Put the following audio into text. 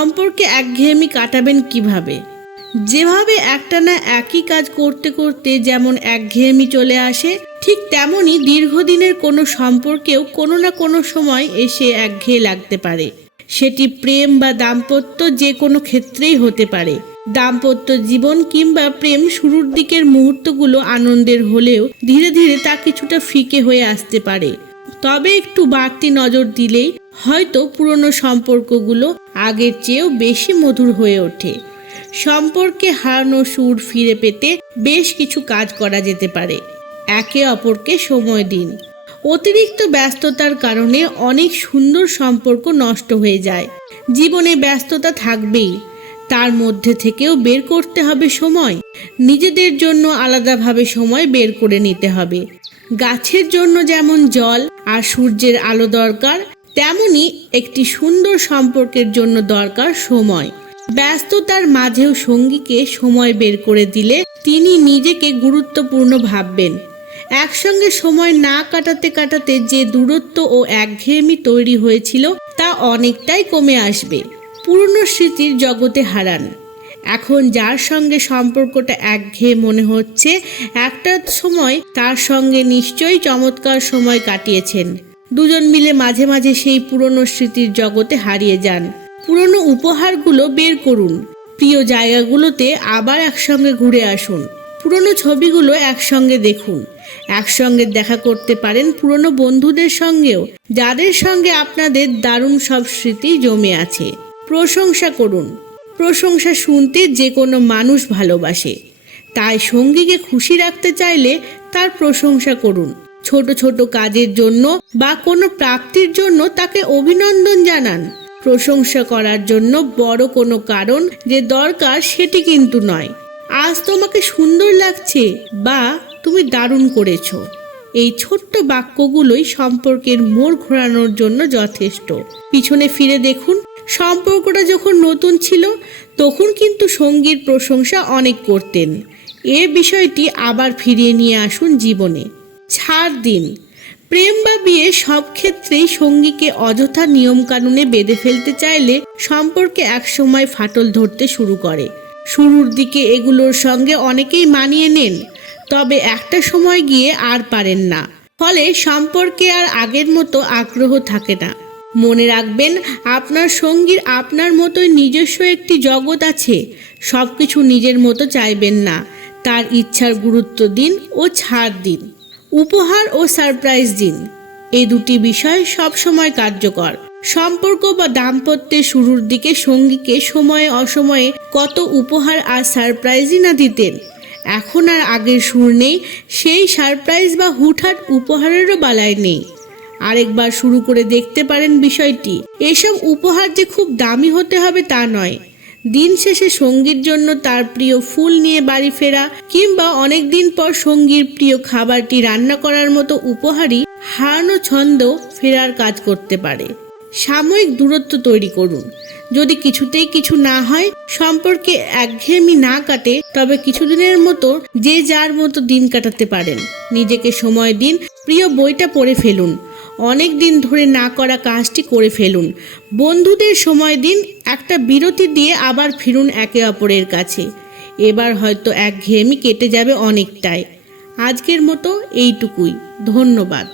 সম্পর্কে একঘেয়েমি কাটাবেন কিভাবে? যেভাবে একটানা একই কাজ করতে করতে যেমন একঘেয়েমি চলে আসে, ঠিক তেমনই দীর্ঘদিনের কোনো সম্পর্কেও কোনো না কোনো সময় এসে একঘেয়ে লাগতে পারে। সেটি প্রেম বা দাম্পত্য যে কোনো ক্ষেত্রেই হতে পারে। দাম্পত্য জীবন কিংবা প্রেম শুরুর দিকের মুহূর্তগুলো আনন্দের হলেও ধীরে ধীরে তা কিছুটা ফিকে হয়ে আসতে পারে। তবে একটু বাড়তি নজর দিলেই হয়তো পুরনো সম্পর্কগুলো আগের চেয়েও বেশি মধুর হয়ে ওঠে। সম্পর্কে হারানো সুর ফিরে পেতে বেশ কিছু কাজ করা যেতে পারে। একে অপরকে সময় দিন। অতিরিক্ত ব্যস্ততার কারণে অনেক সুন্দর সম্পর্ক নষ্ট হয়ে যায়। জীবনে ব্যস্ততা থাকবেই, তার মধ্যে থেকেও বের করতে হবে সময়। নিজেদের জন্য আলাদাভাবে সময় বের করে নিতে হবে। গাছের জন্য যেমন জল আর সূর্যের আলো দরকার, তেমনি একটি সুন্দর সম্পর্কের জন্য দরকার সময়। ব্যস্ততার মাঝেও সঙ্গীকে সময় বের করে দিলে তিনি নিজেকে গুরুত্বপূর্ণ ভাববেন। একসঙ্গে সময় না কাটাতে কাটাতে যে দূরত্ব ও একঘেয়েমি তৈরি হয়েছিল তা অনেকটাই কমে আসবে। পুরনো স্মৃতির জগতে হারান। এখন যার সঙ্গে সম্পর্কটা একঘেয়ে মনে হচ্ছে, একটা সময় তার সঙ্গে নিশ্চয়ই চমৎকার সময় কাটিয়েছেন। দুজন মিলে মাঝে মাঝে সেই পুরনো স্মৃতির জগতে হারিয়ে যান। পুরনো উপহারগুলো বের করুন। প্রিয় জায়গাগুলোতে আবার একসঙ্গে ঘুরে আসুন। পুরনো ছবিগুলো একসঙ্গে দেখুন। একসঙ্গে দেখা করতে পারেন পুরনো বন্ধুদের সঙ্গেও, যাদের সঙ্গে আপনাদের দারুণ সব স্মৃতি জমে আছে। প্রশংসা করুন। প্রশংসা শুনতে যে কোনো মানুষ ভালোবাসে, তাই সঙ্গীকে খুশি রাখতে চাইলে তার প্রশংসা করুন। ছোট ছোট কাজের জন্য বা কোনো প্রাপ্তির জন্য তাকে অভিনন্দন জানান। প্রশংসা করার জন্য বড় কোনো কারণ যে দরকার সেটি কিন্তু নয়। আজ তোমাকে সুন্দর লাগছে বা তুমি দারুণ করেছো, এই ছোট্ট বাক্যগুলোই সম্পর্কের মোড় ঘোরানোর জন্য যথেষ্ট। পিছনে ফিরে দেখুন, সম্পর্কটা যখন নতুন ছিল তখন কিন্তু সঙ্গীর প্রশংসা অনেক করতেন। এ বিষয়টি আবার ফিরিয়ে নিয়ে আসুন জীবনে। ছাড় দিন। প্রেম বা বিয়ে সব ক্ষেত্রেই সঙ্গীকে অযথা নিয়মকানুনে বেঁধে ফেলতে চাইলে সম্পর্কে একসময় ফাটল ধরতে শুরু করে। শুরুর দিকে এগুলোর সঙ্গে অনেকেই মানিয়ে নেন, তবে একটা সময় গিয়ে আর পারেন না। ফলে সম্পর্কে আর আগের মতো আগ্রহ থাকে না। মনে রাখবেন, আপনার সঙ্গীর আপনার মতোই নিজস্ব একটি জগৎ আছে। সবকিছু নিজের মতো চাইবেন না, তার ইচ্ছার গুরুত্ব দিন ও ছাড় দিন। উপহার ও সারপ্রাইজ দিন। এই দুটি বিষয় সবসময় কার্যকর। সম্পর্ক বা দাম্পত্যের শুরুর দিকে সঙ্গীকে সময়ে অসময়ে কত উপহার আর সারপ্রাইজই না দিতেন। এখন আর আগের সুর নেই, সেই সারপ্রাইজ বা হুটহাট উপহারেরও বালাই নেই। আরেকবার শুরু করে দেখতে পারেন বিষয়টি। এসব উপহার যে খুব দামি হতে হবে তা নয়। দিন শেষে সঙ্গীর জন্য তার প্রিয় ফুল নিয়ে বাড়ি ফেরা কিংবা অনেক দিন পর সঙ্গীর প্রিয় খাবারটি রান্না করার মতো উপহারই হারানো ছন্দ ফেরার কাজ করতে পারে। সাময়িক দূরত্ব তৈরি করুন। যদি কিছুতেই কিছু না হয়, সম্পর্কে একঘেয়েমি না কাটে, তবে কিছুদিনের মতো যে যার মতো দিন কাটাতে পারেন। নিজেকে সময় দিন। প্রিয় বইটা পড়ে ফেলুন। অনেক দিন ধরে না করা কাজটি করে ফেলুন। বন্ধুদের সময় দিন। একটা বিরতি দিয়ে আবার ফিরুন একে অপরের কাছে। এবার হয়তো একঘেয়েমি কেটে যাবে অনেকটাই। আজকের মতো এইটুকুই। ধন্যবাদ।